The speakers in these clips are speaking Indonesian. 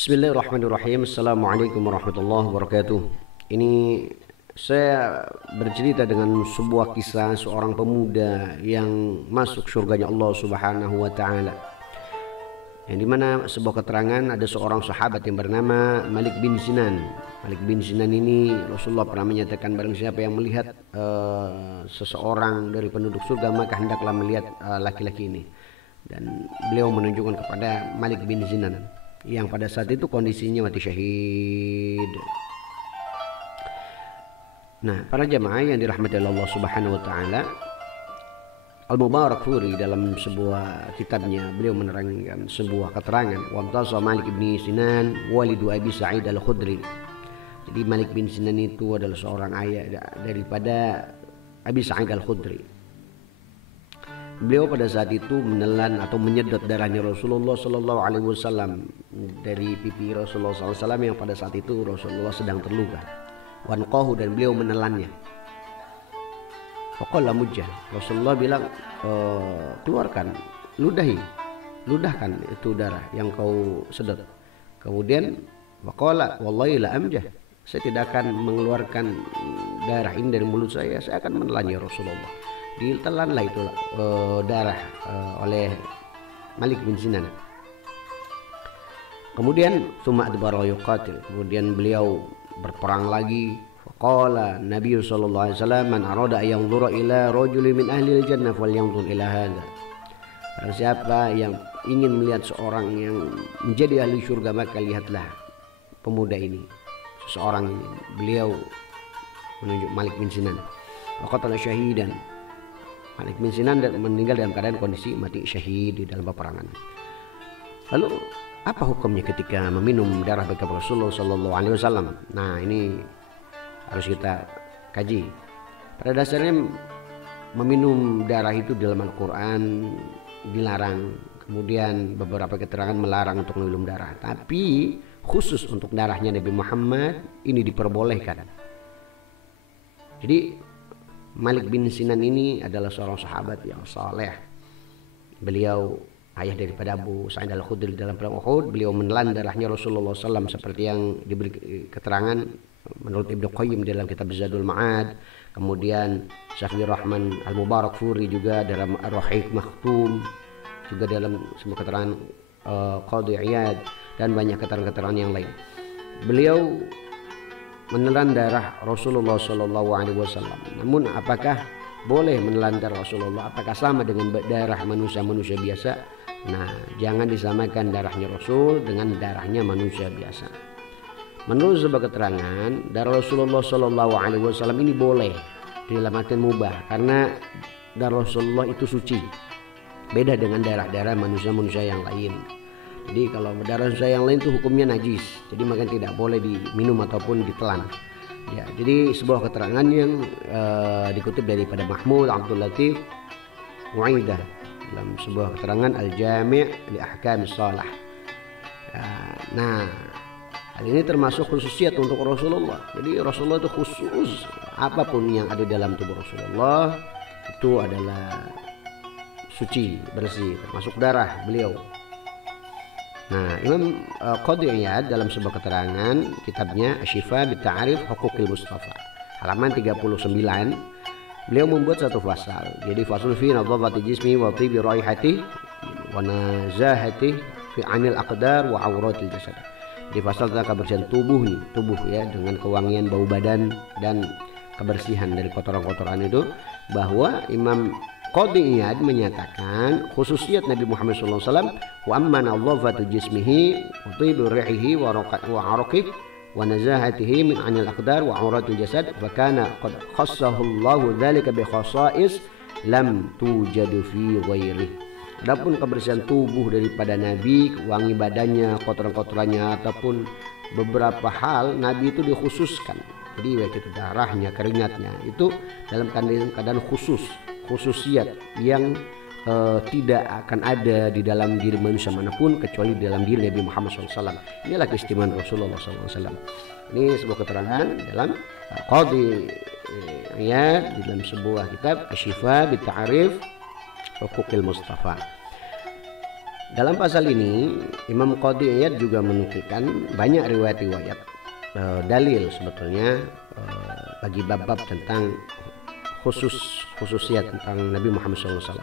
Bismillahirrahmanirrahim. Assalamualaikum warahmatullahi wabarakatuh. Ini saya bercerita dengan sebuah kisah seorang pemuda yang masuk surganya Allah Subhanahu wa taala. Yang dimana sebuah keterangan ada seorang sahabat yang bernama Malik bin Sinan. Malik bin Sinan ini Rasulullah pernah menyatakan barang siapa yang melihat seseorang dari penduduk surga maka hendaklah melihat laki-laki ini. Dan beliau menunjukkan kepada Malik bin Sinan yang pada saat itu kondisinya mati syahid. Nah, para jamaah yang dirahmati Allah Subhanahu wa taala, Al-Mubarakfuri dalam sebuah kitabnya beliau menerangkan sebuah keterangan, wa amtasa Malik bin Sinan walidu Abi Sa'id Al-Khudri. Jadi Malik bin Sinan itu adalah seorang ayah daripada Abi Sa'id Al-Khudri. Beliau pada saat itu menelan atau menyedot darahnya Rasulullah Sallallahu Alaihi Wasallam dari pipi Rasulullah SAW yang pada saat itu Rasulullah sedang terluka. Wanqahu, dan beliau menelannya. Faqala mujah. Rasulullah bilang, keluarkan, ludahkan itu darah yang kau sedot. Kemudian faqala wallahi la amjah. Saya tidak akan mengeluarkan darah ini dari mulut saya akan menelannya Rasulullah. Ditelanlah itu darah oleh Malik bin Sinan. Kemudian tsumma adbara yuqatil, kemudian beliau berperang lagi. Faqala Nabi sallallahu alaihi wasallam, man arada an yanzura ila rajulin min ahli al-jannah falyanzur ila hadha. Barang siapa yang ingin melihat seorang yang menjadi ahli surga maka lihatlah pemuda ini, seseorang ini. Beliau menunjuk Malik bin Sinan. Waqatala syahidan. Malik bin Sinan meninggal dalam keadaan kondisi mati syahid di dalam peperangan. Lalu apa hukumnya ketika meminum darah bekas Rasulullah Sallallahu Alaihi Wasallam? Nah, ini harus kita kaji. Pada dasarnya meminum darah itu dalam Al-Quran dilarang. Kemudian beberapa keterangan melarang untuk meminum darah. Tapi khusus untuk darahnya Nabi Muhammad ini diperbolehkan. Jadi Malik bin Sinan ini adalah seorang sahabat yang saleh. Beliau ayah daripada Abu Sa'id Al-Khudri dalam perang Uhud. Beliau menelan darahnya Rasulullah SAW seperti yang diberi keterangan menurut Ibnu Qayyim dalam kitab Zadul Ma'ad. Kemudian Syekh Rahman Al-Mubarakfuri juga dalam Ar-Rahiq Makhtum, juga dalam sebuah keterangan Qadhi Iyad, dan banyak keterangan-keterangan yang lain. Beliau menelan darah Rasulullah Sallallahu Alaihi Wasallam. Namun apakah boleh menelan darah Rasulullah? Apakah sama dengan darah manusia biasa? Nah, jangan disamakan darahnya Rasul dengan darahnya manusia biasa. Menurut sebuah keterangan, darah Rasulullah Sallallahu Alaihi Wasallam ini boleh dalam artian mubah karena darah Rasulullah itu suci. Beda dengan darah-darah manusia-manusia yang lain. Jadi kalau darah yang lain itu hukumnya najis, jadi maka tidak boleh diminum ataupun ditelan. Ya, jadi sebuah keterangan yang dikutip daripada Mahmud Abdul Latif Muaidah dalam sebuah keterangan Al-Jami' li Ahkam Shalah. Nah, hal ini termasuk khususiat untuk Rasulullah. Jadi Rasulullah itu khusus, apapun yang ada dalam tubuh Rasulullah itu adalah suci, bersih, termasuk darah beliau. Nah, Imam Qadhi Iyad dalam sebuah keterangan kitabnya Asy-Syifa bi Ta'rif Huquqil Mustafa halaman 39, beliau membuat satu fasal. Jadi fasal fi nadhafati jismi wa tibi raihati wa nazahati fi 'anil aqdar wa auratil jasad. Di fasal tentang kebersihan tubuh ya, dengan kewangian bau badan dan kebersihan dari kotoran-kotoran itu, bahwa Imam Qadhi Iyad menyatakan khususiat Nabi Muhammad SAW, wa amma nadhafatu jismihi wa tibu rihihi wa araqihi wa nazahatihi min 'anil aqdar wa auratil jasad, fa kana qad khassahu Allahu dzalika bi khasa'is lam tujadu fi ghairihi. Adapun kebersihan tubuh daripada Nabi, wangi badannya, kotoran-kotorannya ataupun beberapa hal, Nabi itu dikhususkan. Jadi baik itu darahnya, keringatnya itu dalam keadaan khususiat yang tidak akan ada di dalam diri manusia manapun kecuali di dalam diri Nabi Muhammad SAW. Inilah keistimewaan Rasulullah SAW. Ini sebuah keterangan dalam Qadhi Iyad di dalam sebuah kitab Asy-Syifa bi Ta'rif Huquqil Mustafa. Dalam pasal ini Imam Qadhi Iyad juga menukilkan banyak riwayat-riwayat dalil sebetulnya bagi bab-bab tentang khususiat tentang Nabi Muhammad SAW.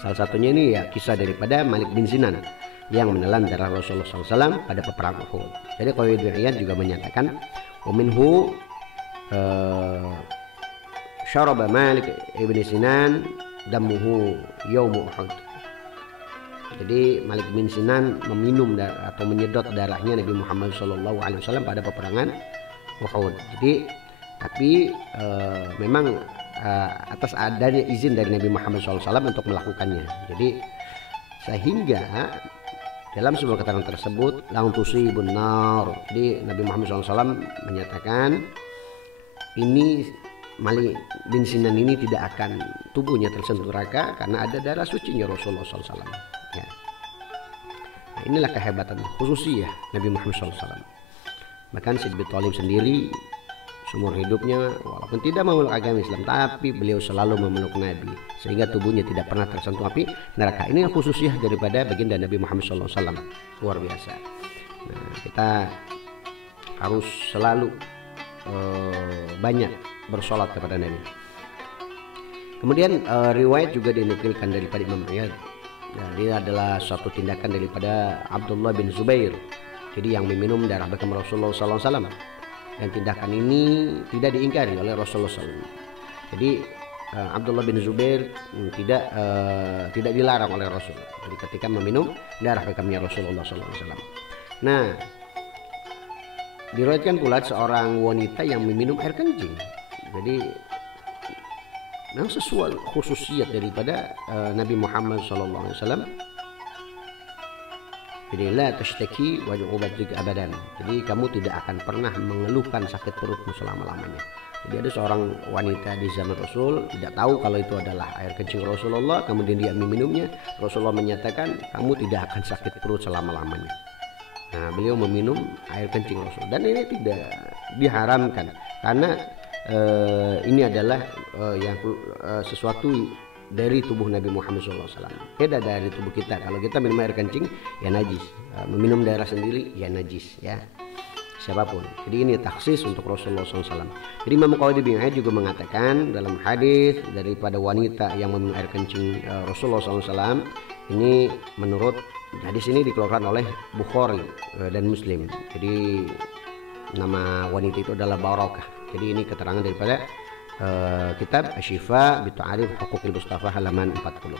Salah satunya ini ya kisah daripada Malik bin Sinan yang menelan darah Rasulullah SAW pada peperangan Uhud. Jadi Qadhi Iyad juga menyatakan waminhu syaraba Malik ibn Sinan damuhu yawm Uhud. Jadi Malik bin Sinan meminum atau menyedot darahnya Nabi Muhammad SAW pada peperangan Uhud. Jadi tapi memang atas adanya izin dari Nabi Muhammad SAW untuk melakukannya. Jadi sehingga dalam sebuah keterangan tersebut laung tusibun nar. Jadi Nabi Muhammad SAW menyatakan ini Malik bin Sinan ini tidak akan tubuhnya tersentuh neraka karena ada darah sucinya Rasulullah SAW. Ya. Nah, inilah kehebatan khususiyah Nabi Muhammad SAW. Bahkan Sayyid bin Thalib sendiri seumur hidupnya walaupun tidak memeluk agama Islam, tapi beliau selalu memeluk Nabi sehingga tubuhnya tidak pernah tersentuh api neraka. Ini yang khususiyah daripada baginda Nabi Muhammad SAW. Luar biasa. Nah, kita harus selalu banyak bersolat kepada Nabi. Kemudian riwayat juga dinukilkan daripada Imam Iyad. Ini adalah suatu tindakan daripada Abdullah bin Zubair. Jadi yang meminum darah bekam Rasulullah SAW. Dan tindakan ini tidak diingkari oleh Rasulullah SAW. Jadi Abdullah bin Zubair tidak dilarang oleh Rasul. Jadi ketika meminum darah bekamnya Rasulullah SAW. Nah, diriwayatkan pula seorang wanita yang meminum air kencing. Jadi memang sesuai khususiat daripada Nabi Muhammad SAW. Jadi la tashtaki wa ju'ubatik abadan. Jadi kamu tidak akan pernah mengeluhkan sakit perutmu selama-lamanya. Jadi ada seorang wanita di zaman Rasul tidak tahu kalau itu adalah air kencing Rasulullah, kemudian dia meminumnya. Rasulullah menyatakan kamu tidak akan sakit perut selama-lamanya. Nah, beliau meminum air kencing Rasul dan ini tidak diharamkan karena ini adalah sesuatu dari tubuh Nabi Muhammad SAW. Beda dari tubuh kita. Kalau kita minum air kencing ya najis, meminum darah sendiri ya najis ya. Siapapun. Jadi ini taksis untuk Rasulullah SAW. Jadi Imam Qadhi Iyad juga mengatakan dalam hadis daripada wanita yang meminum air kencing Rasulullah SAW, ini menurut hadis ini dikeluarkan oleh Bukhari dan Muslim. Jadi nama wanita itu adalah Barakah. Jadi ini keterangan daripada kitab Asy-Syifa bi Ta'rif Huquqil Mustafa halaman 40.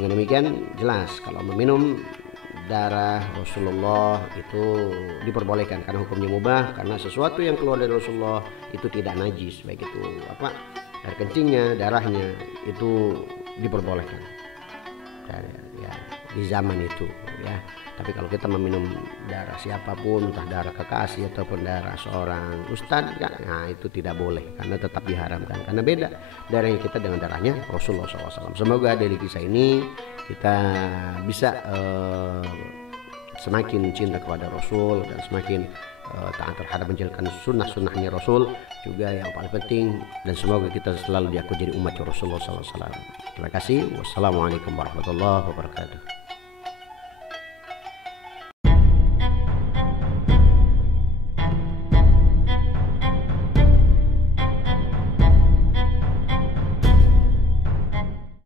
Dengan demikian jelas kalau meminum darah Rasulullah itu diperbolehkan karena hukumnya mubah, karena sesuatu yang keluar dari Rasulullah itu tidak najis, baik itu air kencingnya, darahnya itu diperbolehkan ya di zaman itu ya. Tapi kalau kita meminum darah siapapun, entah darah kekasih ataupun darah seorang ustadz ya, nah itu tidak boleh karena tetap diharamkan, karena beda darahnya kita dengan darahnya Rasulullah SAW. Semoga dari kisah ini kita bisa semakin cinta kepada Rasul dan semakin taat terhadap menjalankan sunnah-sunnahnya Rasul juga yang paling penting, dan semoga kita selalu diaku jadi umat Rasulullah SAW. Terima kasih. Wassalamualaikum warahmatullahi wabarakatuh.